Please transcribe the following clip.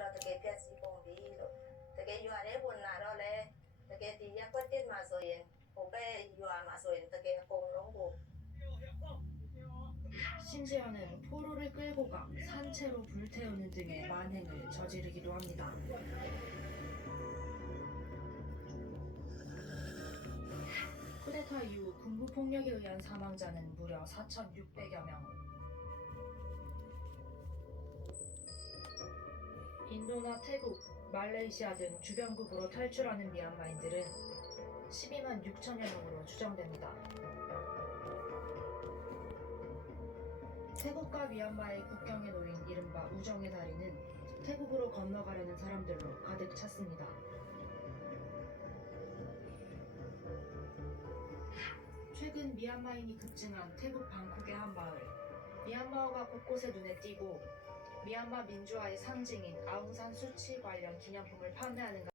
တော့တကယ်ပြက်စီးကုန်ပြီလို့တကယ်ရွာတဲ့ဝင်လာတော့လေတကယ်ဒီရက်ကွက်တစ်မှာဆိုရင်ဟိုဘက်ရွာမှာဆိုရင်တကယ်အကုန်လုံးကို 심지어는 포로를 끌고 가 산채로 불태우는 등의 만행을 저지르기도 합니다. 쿠데타 이후 군부 폭력에 의한 사망자는 무려 4,600여 명. 인도나 태국, 말레이시아 등 주변국으로 탈출하는 미얀마인들은 12만 6천여 명으로 추정됩니다. 태국과 미얀마의 국경에 놓인 이른바 우정의 다리는 태국으로 건너가려는 사람들로 가득 찼습니다. 최근 미얀마인이 급증한 태국 방콕의 한 마을. 미얀마어가 곳곳에 눈에 띄고 미얀마 민주화의 상징인 아웅산 수치 관련 기념품을 판매하는